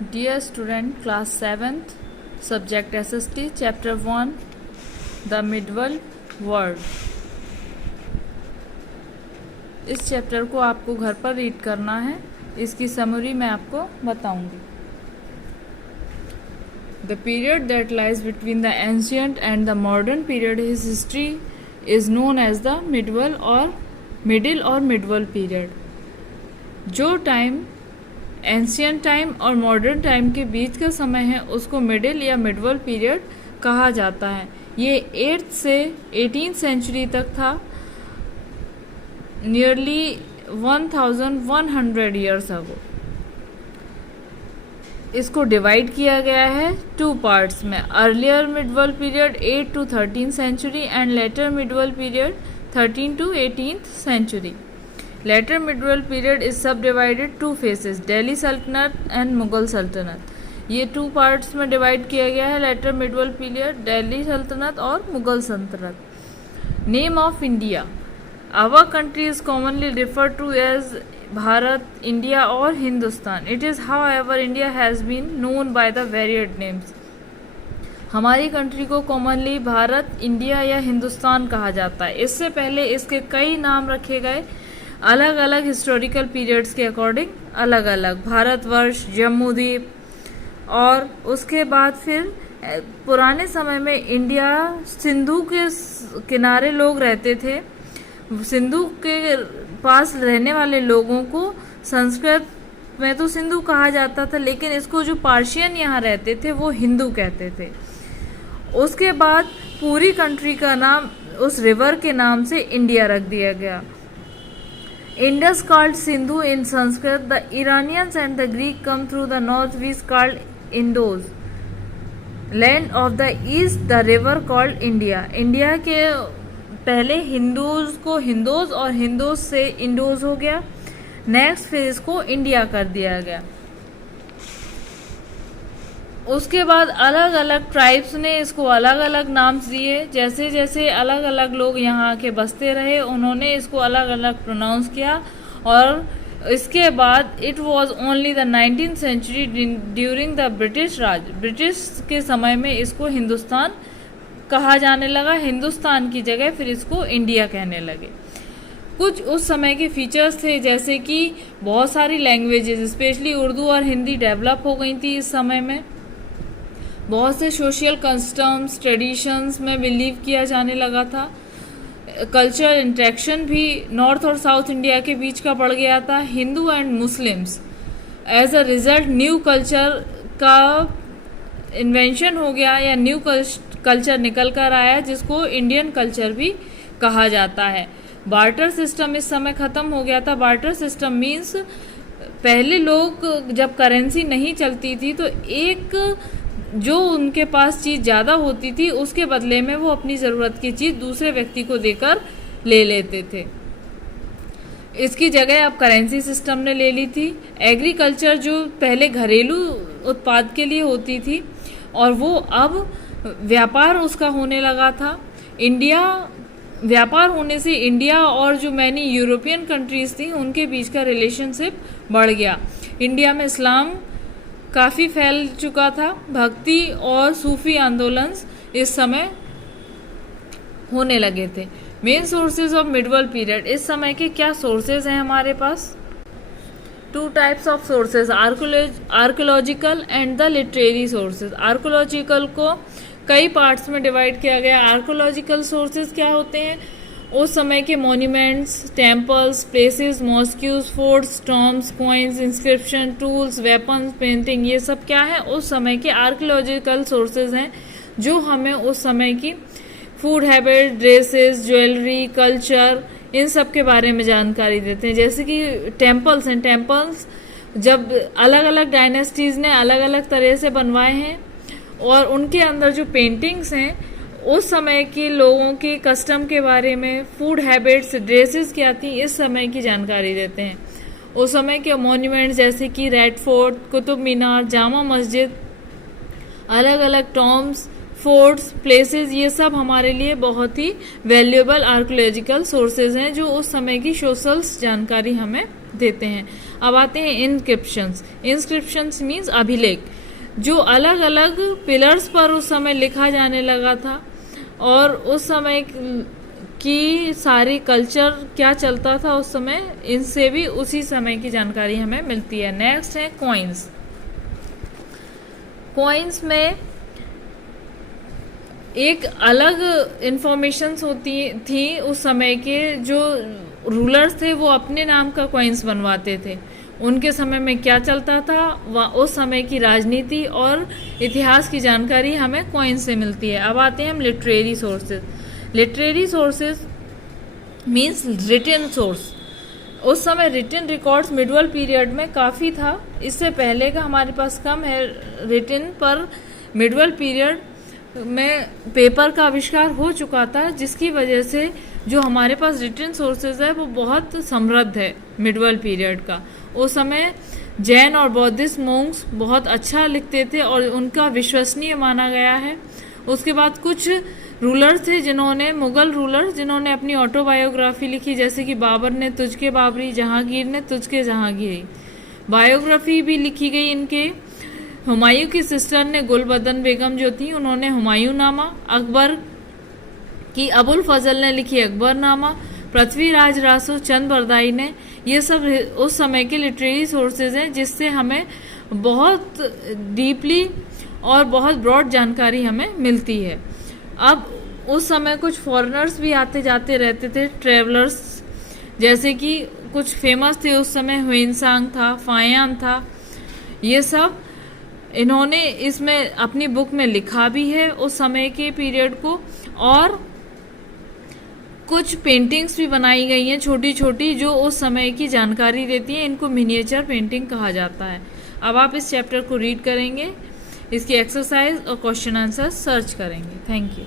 Dear student, class 7th, subject SST, chapter 1, the medieval world. इस chapter को आपको घर पर रीड करना है. इसकी समरी मैं आपको बताऊंगी. The period that lies between the ancient and the modern period in history is known as the medieval or medieval period. जो टाइम एंशियंट टाइम और मॉडर्न टाइम के बीच का समय है उसको मिडिल या मिडवल पीरियड कहा जाता है. ये 8th से 18th सेंचुरी तक था, नियरली 1100 ईयर्स अगो. इसको डिवाइड किया गया है 2 पार्ट्स में. Earlier medieval period 8 to 13th century and later medieval period 13 to 18th century. Later medieval period is subdivided 2 phases, Delhi sultanate and Mughal sultanate. ये 2 parts में divide किया गया है. लेटर मिडवल पीरियड, दिल्ली सल्तनत और मुगल सल्तनत. Name of India. Our country is commonly referred to as Bharat, India और Hindustan. It is however India has been known by the varied names. हमारी कंट्री को कॉमनली भारत, इंडिया या हिंदुस्तान कहा जाता है. इससे पहले इसके कई नाम रखे गए अलग अलग हिस्टोरिकल पीरियड्स के अकॉर्डिंग. अलग अलग भारतवर्ष, जम्मूद्वीप, और उसके बाद फिर पुराने समय में इंडिया, सिंधु के किनारे लोग रहते थे. सिंधु के पास रहने वाले लोगों को संस्कृत में तो सिंधु कहा जाता था, लेकिन इसको जो पार्शियन यहाँ रहते थे वो हिंदू कहते थे. उसके बाद पूरी कंट्री का नाम उस रिवर के नाम से इंडिया रख दिया गया. Indus called Sindhu in Sanskrit. The Iranians and the Greek come through the northwest called Indus. Land of the east, the river called India. India के पहले हिंदूज को हिंदोज और हिंदोज से इंडोज हो गया. नेक्स्ट फिर इसको इंडिया कर दिया गया. उसके बाद अलग अलग ट्राइब्स ने इसको अलग अलग नाम दिए. जैसे जैसे अलग अलग लोग यहाँ के बसते रहे उन्होंने इसको अलग अलग प्रोनाउंस किया. और इसके बाद it was only the 19th century during the British Raj. British के समय में इसको हिंदुस्तान कहा जाने लगा. हिंदुस्तान की जगह फिर इसको इंडिया कहने लगे. कुछ उस समय के फीचर्स थे जैसे कि बहुत सारी लैंग्वेजेस, स्पेशली उर्दू और हिंदी डेवलप हो गई थी इस समय में. बहुत से सोशल कस्टम्स, ट्रेडिशंस में बिलीव किया जाने लगा था. कल्चरल इंटरेक्शन भी नॉर्थ और साउथ इंडिया के बीच का बढ़ गया था. Hindu and Muslims as a result new culture का इन्वेंशन हो गया या न्यू कल्चर निकल कर आया जिसको इंडियन कल्चर भी कहा जाता है. बार्टर सिस्टम इस समय ख़त्म हो गया था. बार्टर सिस्टम मीन्स पहले लोग जब करेंसी नहीं चलती थी तो एक जो उनके पास चीज़ ज़्यादा होती थी उसके बदले में वो अपनी ज़रूरत की चीज़ दूसरे व्यक्ति को देकर ले लेते थे. इसकी जगह अब करेंसी सिस्टम ने ले ली थी. एग्रीकल्चर जो पहले घरेलू उत्पाद के लिए होती थी और वो अब व्यापार उसका होने लगा था. इंडिया व्यापार होने से इंडिया और जो मैनी यूरोपियन कंट्रीज़ थी उनके बीच का रिलेशनशिप बढ़ गया. इंडिया में इस्लाम काफ़ी फैल चुका था. भक्ति और सूफी आंदोलन इस समय होने लगे थे. Main sources of medieval period. इस समय के क्या सोर्सेज हैं हमारे पास? 2 types of sources, archaeological and the literary sources. Archaeological को कई पार्ट्स में डिवाइड किया गया. आर्कोलॉजिकल सोर्सेज क्या होते हैं? उस समय के monuments, temples, places, mosques, forts, tombs, coins, inscription, tools, weapons, painting, ये सब क्या है? उस समय के आर्कियोलॉजिकल सोर्सेज हैं जो हमें उस समय की food habit, dresses, jewellery, culture, इन सब के बारे में जानकारी देते हैं. जैसे कि टेम्पल्स हैं. टेम्पल्स जब अलग अलग डायनेस्टीज़ ने अलग अलग तरह से बनवाए हैं और उनके अंदर जो पेंटिंग्स हैं उस समय के लोगों के कस्टम के बारे में, फूड हैबिट्स, ड्रेसेस क्या थी, इस समय की जानकारी देते हैं. उस समय के मॉन्यूमेंट्स जैसे कि रेड फोर्ट, कुतुब मीनार, जामा मस्जिद, अलग अलग टॉम्स, फोर्ट्स, प्लेसेस, ये सब हमारे लिए बहुत ही वैल्यूएबल आर्कियोलॉजिकल सोर्सेज हैं जो उस समय की सोशल जानकारी हमें देते हैं. अब आते हैं इंस्क्रिप्शंस। इंस्क्रिप्शंस मीन्स अभिलेख, जो अलग अलग पिलर्स पर उस समय लिखा जाने लगा था और उस समय की सारी कल्चर क्या चलता था उस समय, इनसे भी उसी समय की जानकारी हमें मिलती है। नेक्स्ट है कॉइन्स। कॉइन्स में एक अलग इंफॉर्मेशंस होती थी उस समय के, जो रूलर्स थे वो अपने नाम का कॉइन्स बनवाते थे। उनके समय में क्या चलता था, उस समय की राजनीति और इतिहास की जानकारी हमें कॉइन्स से मिलती है। अब आते हैं हम literary sources. Literary sources means written source. उस समय रिटन रिकॉर्ड्स मिडवल पीरियड में काफ़ी था, इससे पहले का हमारे पास कम है रिटन, पर मिडवल पीरियड में पेपर का आविष्कार हो चुका था, जिसकी वजह से जो हमारे पास रिटन सोर्सेज है वो बहुत समृद्ध है मिडवल पीरियड का। उस समय जैन और बौद्धिस्ट मोंक्स बहुत अच्छा लिखते थे और उनका विश्वसनीय माना गया है। उसके बाद कुछ रूलर्स थे जिन्होंने, मुगल रूलर्स जिन्होंने अपनी ऑटोबायोग्राफी लिखी, जैसे कि बाबर ने तुझके बाबरी, जहांगीर ने तुझके जहांगीरी। बायोग्राफी भी लिखी गई इनके। हुमायूं की सिस्टर ने गुलबदन बेगम जो थी उन्होंने हुमायूं नामा, अकबर की अबुल फजल ने लिखी अकबरनामा, पृथ्वीराज रासो, चंद बरदाई ने। ये सब उस समय के लिटरेरी सोर्सेज हैं जिससे हमें बहुत डीपली और बहुत ब्रॉड जानकारी हमें मिलती है। अब उस समय कुछ फॉरेनर्स भी आते जाते रहते थे, ट्रेवलर्स, जैसे कि कुछ फेमस थे उस समय, ह्वेनसांग था, फायान था। ये सब इन्होंने इसमें अपनी बुक में लिखा भी है उस समय के पीरियड को, और कुछ पेंटिंग्स भी बनाई गई हैं छोटी छोटी, जो उस समय की जानकारी देती हैं। इनको मिनिएचर पेंटिंग कहा जाता है। अब आप इस चैप्टर को रीड करेंगे, इसकी एक्सरसाइज और क्वेश्चन आंसर सर्च करेंगे। Thank you.